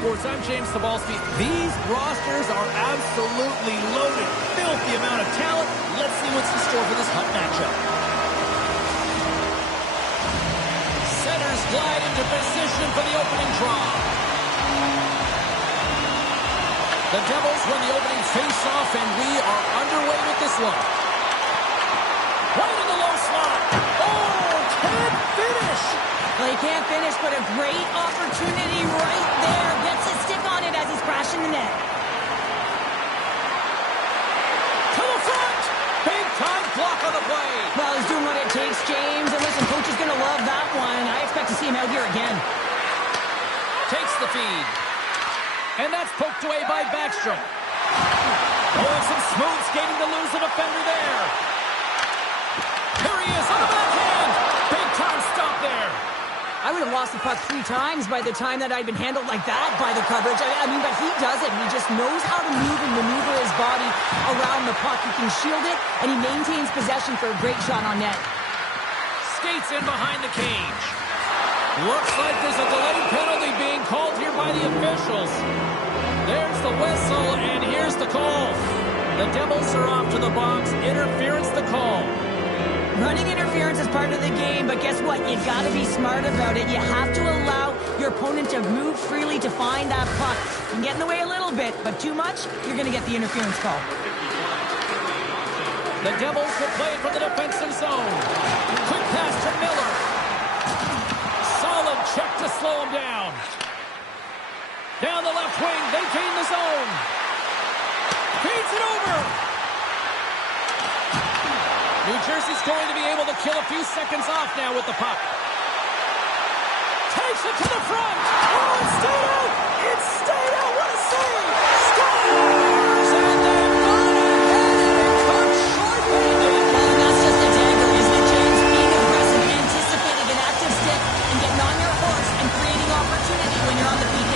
Sports. I'm James Cebulski. These rosters are absolutely loaded. Filthy amount of talent. Let's see what's in store for this hot matchup. Centers glide into position for the opening draw. The Devils win the opening face-off, and we are underway with this one. Right in the low slot. Oh, can't finish. Well, he can't finish, but a great opportunity right there. Gets his stick on it as he's crashing the net. To the front. Big-time block on the play. Well, he's doing what it takes, James. And listen, coach is going to love that one. I expect to see him out here again. Takes the feed. And that's poked away by Backstrom. Oh, some smooth skating to lose the defender there. Here he is on the backhand. Big-time stop there. I would have lost the puck 3 times by the time that I'd been handled like that by the coverage. I mean, but he does it. He just knows how to move and maneuver his body around the puck. He can shield it, and he maintains possession for a great shot on net. Skates in behind the cage. Looks like there's a delayed penalty being called here by the officials. There's the whistle, and here's the call. The Devils are off to the box. Interference the call. Running interference is part of the game, but guess what? You got to be smart about it. You have to allow your opponent to move freely to find that puck. You can get in the way a little bit, but too much, you're going to get the interference call. The Devils will play it from the defensive zone. Quick pass to Miller. Solid check to slow him down. Down the left wing, they gain the zone. Feeds it over. New Jersey's going to be able to kill a few seconds off now with the puck. Takes it to the front. Oh, it stayed out. It stayed out. What a save. Scores! And they've gone ahead and cut short-handed. Well, and that's just a dagger, isn't it, James? Being aggressive, anticipating an active stick, and getting on your horse and creating opportunity when you're on the PK.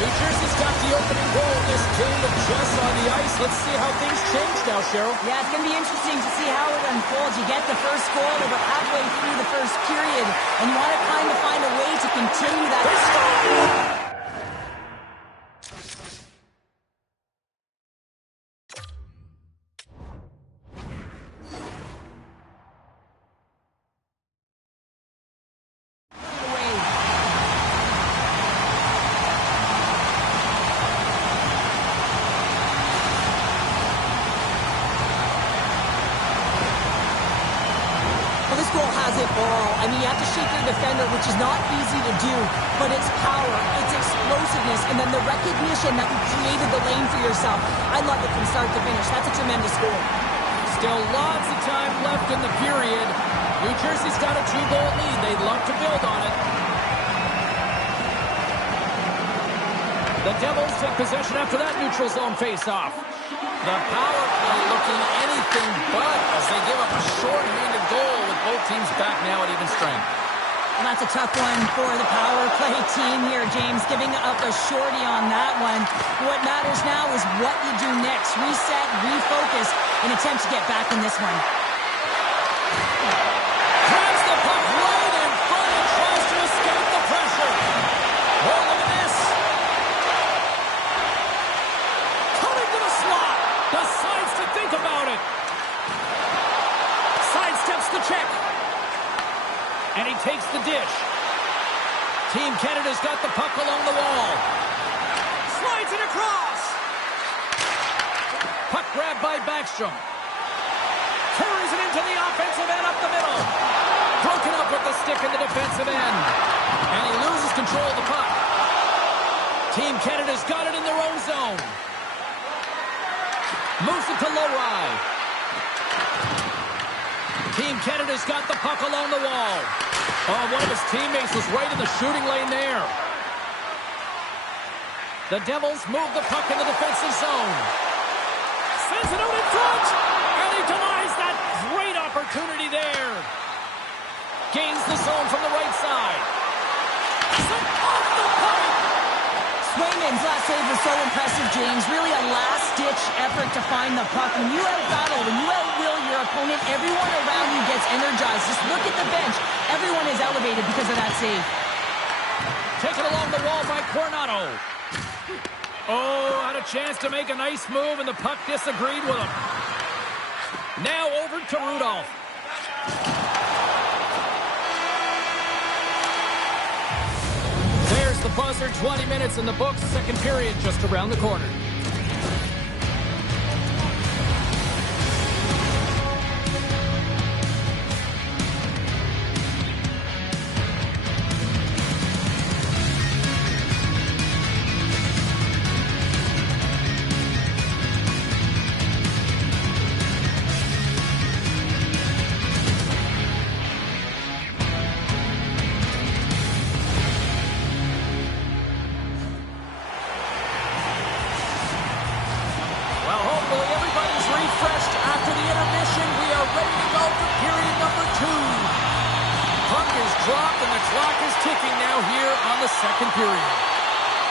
New Jersey's got the opening goal in this game with Jess on the ice. Let's see how things change now, Cheryl. Yeah, it's going to be interesting to see how it unfolds. You get the first goal over halfway through the first period, and you want to kind of find a way to continue that. I mean, you have to shake your defender, which is not easy to do, but it's power, it's explosiveness, and then the recognition that you created the lane for yourself. I love it from start to finish. That's a tremendous goal. Still lots of time left in the period. New Jersey's got a 2-goal lead. They'd love to build on it. The Devils take possession after that neutral zone face-off. The power play looking anything but as they give up a short-handed goal with both teams back now at even strength. And that's a tough one for the power play team here, James, giving up a shorty on that one. What matters now is what you do next. Reset, refocus, and attempt to get back in this one. Grabs the puck right in front and tries to escape the pressure. Oh, look at this. Coming to the slot. Decides to think about it. Sidesteps the check. And he takes the dish. Team Canada's got the puck along the wall. Slides it across. Puck grabbed by Backstrom. Carries it into the offensive end up the middle. Broken up with the stick in the defensive end. And he loses control of the puck. Team Canada's got it in their own zone. Moves it to Lowry. Team Canada's got the puck along the wall. Oh, one of his teammates was right in the shooting lane there. The Devils move the puck in the defensive zone. Sends it out in front. And he denies that great opportunity there. Gains the zone from the right side. Sent off the pipe. Swayman's last save was so impressive, James. Really a last-ditch effort to find the puck. When you out-battle, when you out-will your opponent, everyone around you gets energized. Just look at the bench. Everyone is elevated because of that save. Taken along the wall by Coronado. Oh, had a chance to make a nice move, and the puck disagreed with him. Now over to Rudolph. There's the buzzer. 20 minutes in the books. Second period just around the corner.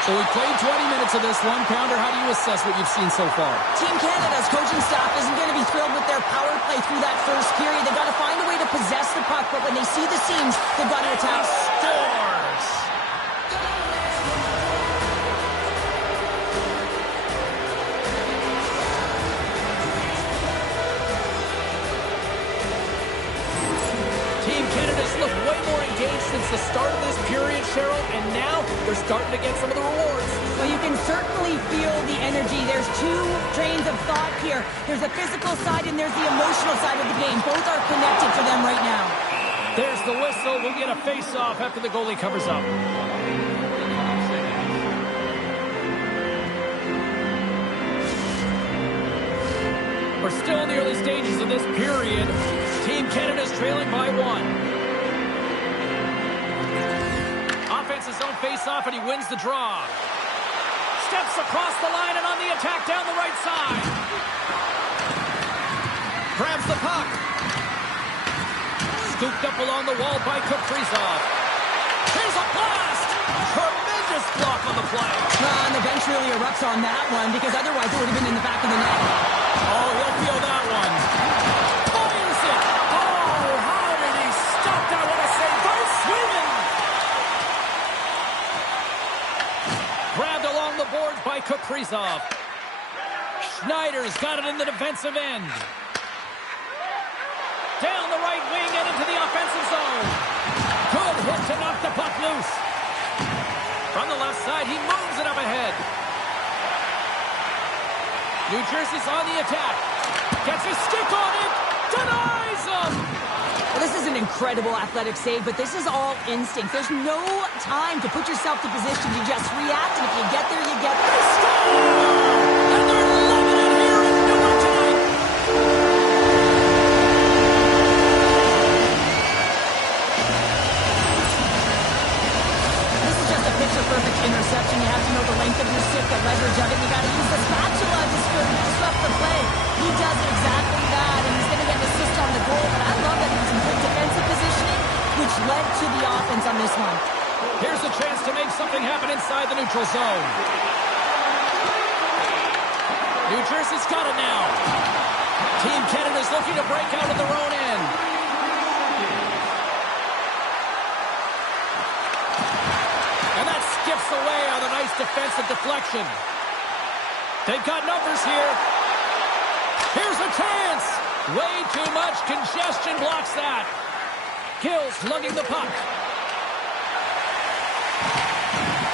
So we played 20 minutes of this one. Pounder, how do you assess what you've seen so far? Team Canada's coaching staff isn't going to be thrilled with their power play through that first period. They've got to find a way to possess the puck, but when they see the seams, they've got to attack. Scores! Team Canada's looked way more engaged since the start of this period, Cheryl, and now they're starting to get some of the rewards. Well, you can certainly feel the energy. There's two trains of thought here. There's a physical side and there's the emotional side of the game. Both are connected for them right now. There's the whistle. We'll get a face-off after the goalie covers up. We're still in the early stages of this period. Team Canada's trailing by 1. Offense his own face-off, and he wins the draw. Steps across the line and on the attack down the right side. Grabs the puck. Scooped up along the wall by Kaprizov. Here's a blast! Tremendous block on the play. And the bench really erupts on that one, because otherwise it would have been in the back of the net. Oh, he'll feel that one. Fires it! Oh, how did he stop that? What a save by Sweden! Grabbed along the boards by Kaprizov. Schneider's got it in the defensive end. Down the right wing and into the offensive zone. Good hit to knock the puck loose. From the left side, he moves it up ahead. New Jersey's on the attack. Gets his stick on it. Denies him. Well, this is an incredible athletic save, but this is all instinct. There's no time to put yourself to position to just react, and if you get there, you get there. Score! And they're loving it here in Newark tonight. This is just a picture-perfect interception. You have to know the length of your stick, the leverage of it. You got to use the spatula to disrupt the play. He does exactly that, and he's going to get an assist on the goal, but I love that he's in good defensive positioning, which led to the offense on this one. Here's a chance to make something happen inside the neutral zone. New Jersey's got it now. Team Canada's looking to break out of their own end. And that skips away on a nice defensive deflection. They've got numbers here. Here's a chance. Way too much congestion blocks that. Gill's lugging the puck.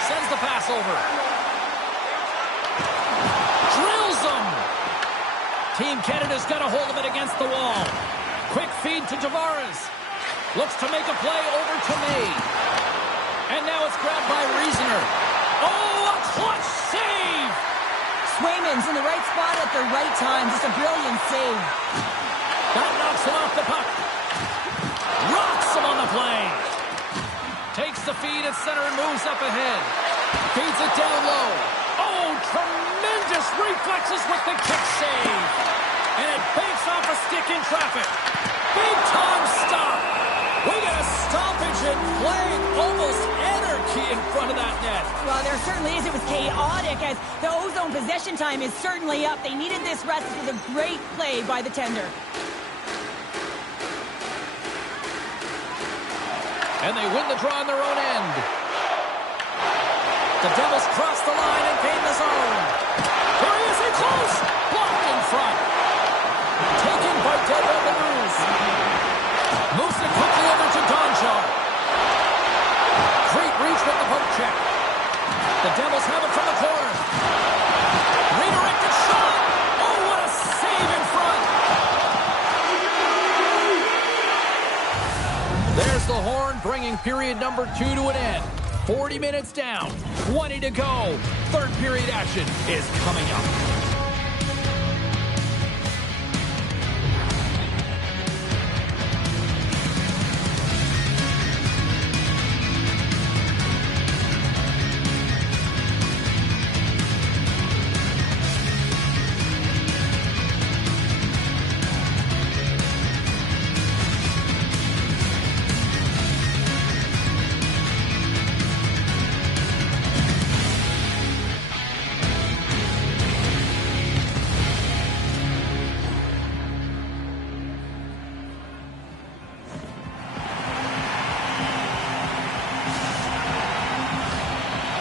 Sends the pass over. Drills them. Team Canada's got a hold of it against the wall. Quick feed to Tavares. Looks to make a play over to May. And now it's grabbed by Reasoner. Oh, a clutch save! Swayman's in the right spot at the right time. Just a brilliant save. That knocks him off the puck. Rocks him on the play. Takes the feed at center and moves up ahead. Feeds it down low. Oh, tremendous reflexes with the kick save. And it banks off a stick in traffic. Big time stop. We got a stoppage in play. Almost anarchy in front of that net. Well, there certainly is. It was chaotic as the ozone possession time is certainly up. They needed this rest. It was a great play by the tender. And they win the draw on their own end. The Devils cross the line and gain the zone. Here he is in close. Blocked in front. Taken by Deadwood Blues. Moves it quickly over to Donchar. Great reach with the poke check. The Devils have it from the corner. Redirected shot. Oh, what a save in front. There's the horn, bringing period number 2 to an end. 40 minutes down, 20 to go. Third period action is coming up.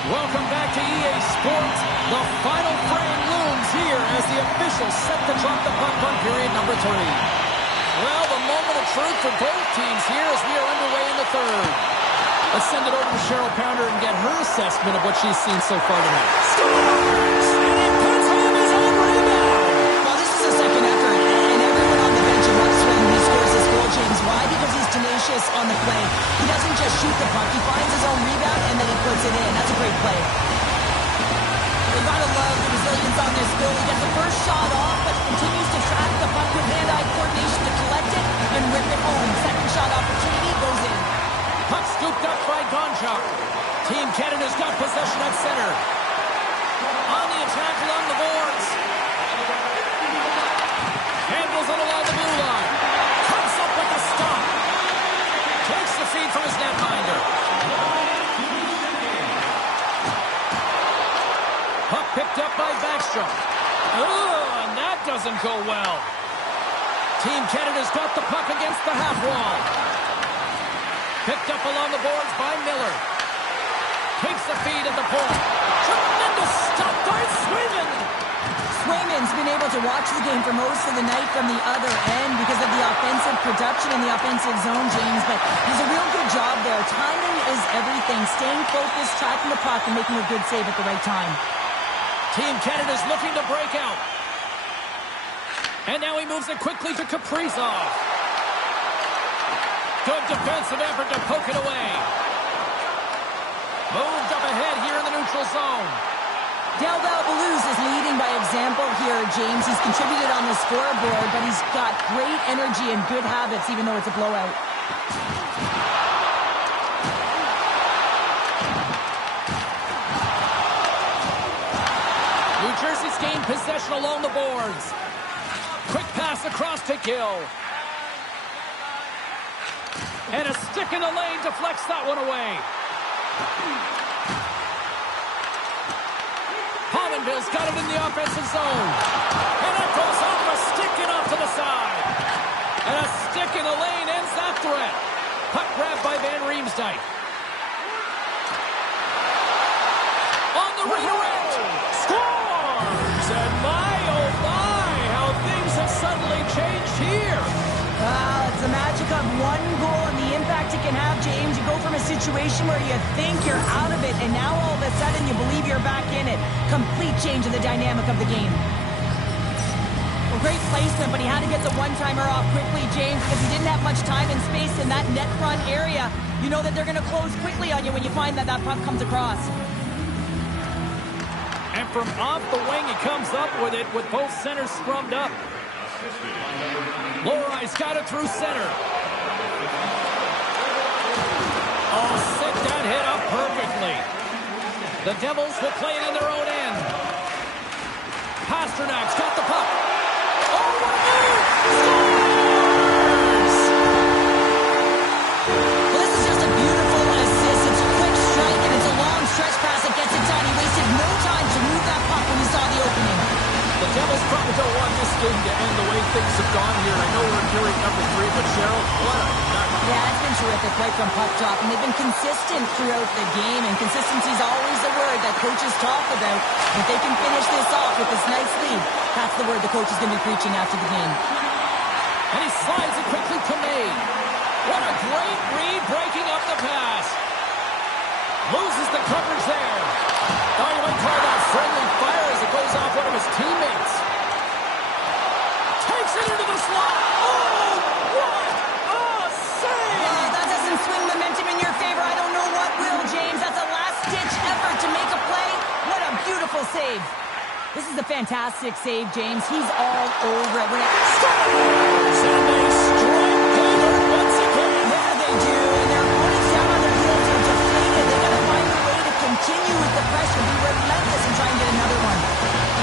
Welcome back to EA Sports. The final frame looms here as the officials set to drop the puck on period number 3. Well, the moment of truth for both teams here as we are underway in the third. Let's send it over to Cheryl Pounder and get her assessment of what she's seen so far tonight. Scores! And he puts home his own rebound! Well, this is a second effort, and everyone on the bench loves when he scores his goal, James. Why? Because he's tenacious on the play. He doesn't just shoot the puck. He finds his own rebound, and then he puts it in. That's a great play. You gotta love the resilience on this goal. He gets the first shot off, but continues to track the puck with hand-eye coordination to collect it and rip it home. Second shot opportunity goes in. Puck scooped up by Gonchar. Team Canada's got possession at center. On the attack along the boards. Handles it along the blue line. Comes up with the stop. Takes the feed from his netminder. Puck picked up by Backstrom. Oh, and that doesn't go well. Team Canada's got the puck against the half wall. Picked up along the boards by Miller. Takes the feed at the point. Tremendous stop by Swayman. Swayman's been able to watch the game for most of the night from the other end because of the offensive production in the offensive zone, James, but he's a real good job there. Timing is everything. Staying focused, tracking the puck, and making a good save at the right time. Team Canada's looking to break out. And now he moves it quickly to Kaprizov. Good defensive effort to poke it away. Moved up ahead here in the neutral zone. Del Blues is leading by example here, James. He's contributed on the scoreboard, but he's got great energy and good habits, even though it's a blowout. New Jersey's gained possession along the boards. Quick pass across to Gill. And a stick in the lane deflects that one away. Pominville's got it in the offensive zone. And it goes off a stick and off to the side. And a stick in the lane ends that threat. Puck grabbed by Van Riemsdyk. On the redirect. Scores! And my, oh my, how things have suddenly changed here. It's the magic of one goal and the impact it can have, James. You go from a situation where you think you're out of it, and now all of a sudden you believe you're back in it. Complete change in the dynamic of the game. Well, great placement, but he had to get the one-timer off quickly, James, because he didn't have much time and space in that net front area. You know that they're going to close quickly on you when you find that that puck comes across. And from off the wing, he comes up with it with both centers scrummed up. Lorai's got it through center. Oh, set that hit up perfectly. The Devils will play it in their own end. Pasternak's got the puck. Oh, what a move! Scores! Well, this is just a beautiful assist. It's a quick strike, and it's a long stretch pass that gets it done. He wasted no time to move that puck when he saw the opening. The Devils probably don't want this game to end the way things have gone here. I know we're in period number 3, but Cheryl, what a Yeah, it's been terrific right from puck drop, and they've been consistent throughout the game, and consistency is always a word that coaches talk about. If they can finish this off with this nice lead, that's the word the coach is going to be preaching after the game. And he slides it quickly to May. What a great read, breaking up the pass. Loses the coverage there. Oh, you might call that friendly fire as it goes off one of his teammates. Takes it into the slot. Oh, what a save! That doesn't swing momentum in your favor. I don't know what will, James. That's a last-ditch effort to make a play. What a beautiful save. This is a fantastic save, James. He's all over it. And they strike Taylor once again. Yeah, they do. And their opponents down on their heels are deflated. They got to find a way to continue with the pressure, be relentless, and try and get another one.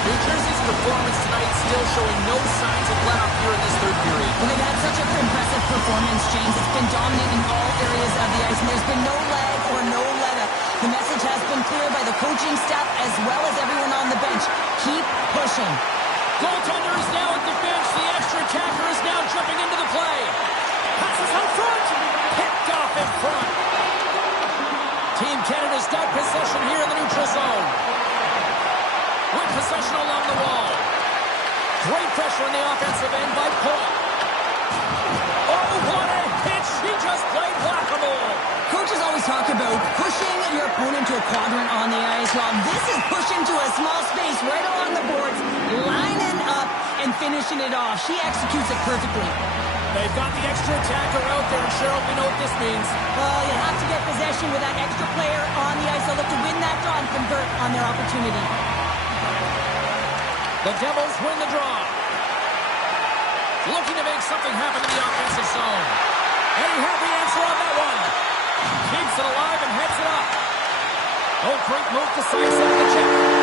New Jersey's performance tonight still showing no signs of let-up here in this third period. Well, they've had such an impressive performance, James. It's been dominant in all areas of the ice, and there's been no lag or no let-up. The message has been clear by the coaching staff as well as everyone on the bench. Keep pushing. Goaltender is now at the bench. The extra attacker is now jumping into the play. Passes out front. Picked off in front. Team Canada's got possession here in the neutral zone. With possession along the wall. Great pressure in the offensive end by Paul. Oh, what a hit. She just played whack-a-mole. Coaches always talk about pushing your opponent to a quadrant on the ice. Well, this is pushing to a small space right along the boards, lining up and finishing it off. She executes it perfectly. They've got the extra attacker out there, and Cheryl, we know what this means. Well, you have to get possession with that extra player on the ice. They'll look to win that draw and convert on their opportunity. The Devils win the draw. Looking to make something happen in the offensive zone. And he had the answer on that one. Keeps it alive and heads it up. Oh, great move to side the check.